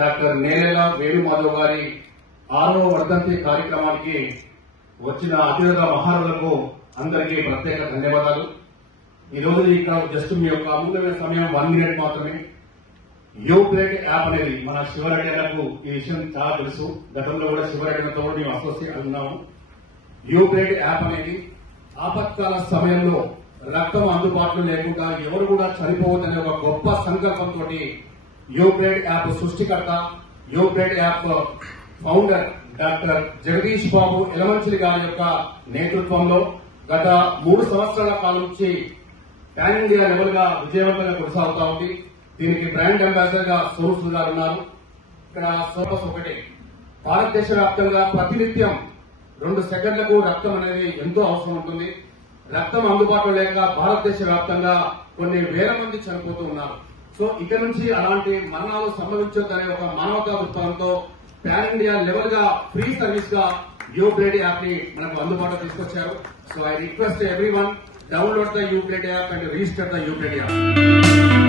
Doctor నేనేల Venumadhav గారి 6వ వర్ధంతి కార్యక్రమానికి వచ్చిన అతిథుల మహారులకు అందరికీ ప్రత్యేక ధన్యవాదాలు. ఈ రోజు ఇక్కడ జస్ట్ మీ యొక్క అమూల్యమైన సమయం 1 మినిట్ మాత్రమే. యూప్లేట్ యాప్ అనేది మన శివరెడ్డి అన్నకు ఈ విషయం చాలా తెలుసు. గతంలో కూడా శివరెడ్డితో మేము అసోసియేట్ ఉన్నాము. యూప్లేట్ యాప్ అనేది ఆపత్కాల సమయంలో రక్తం అందుబాటులో లేకుండా ఎవరు కూడా చనిపోవద్దనే ఒక గొప్ప సంకల్పంతో యూప్లేట్ యాప్ సృష్టికర్త, యూప్లేట్ యాప్ ఫౌండర్ డాక్టర్ జగదీష్ బాబు ఎలమంచిలి గారి యొక్క నేతృత్వంలో గత 3 సంవత్సరాల కాలం నుంచి పాన్ ఇండియా లెవెల్ గా విజయవంతంగా కొనసాగుతా ఉంది. దీనికి బ్రాండ్ అంబాసిడర్ గా సోర్స్ గారు ఉన్నారు. ఇక్కడ సోర్స్ ఒకటి, భారతదేశ వ్యాప్తంగా ప్రతినిత్యం 2 సెకండ్లకు రక్తం అనేది ఎంతో అవసరం ఉంటుంది. రక్తం అందుబాటులో లేక భారతదేశ వ్యాప్తంగా కొన్ని వేల మంది చనిపోతూ ఉన్నారు. సో ఇక నుంచి అలాంటి మరణాలు సంభవించొద్దనే ఒక మానవతా దృక్పథంతో పాన్ ఇండియా లెవెల్ గా ఫ్రీ సర్వీస్ గా యూప్లేట్ యాప్ ని మనకు అందుబాటులో తీసుకొచ్చారు. So I request everyone download the uplate app and register the uplate app.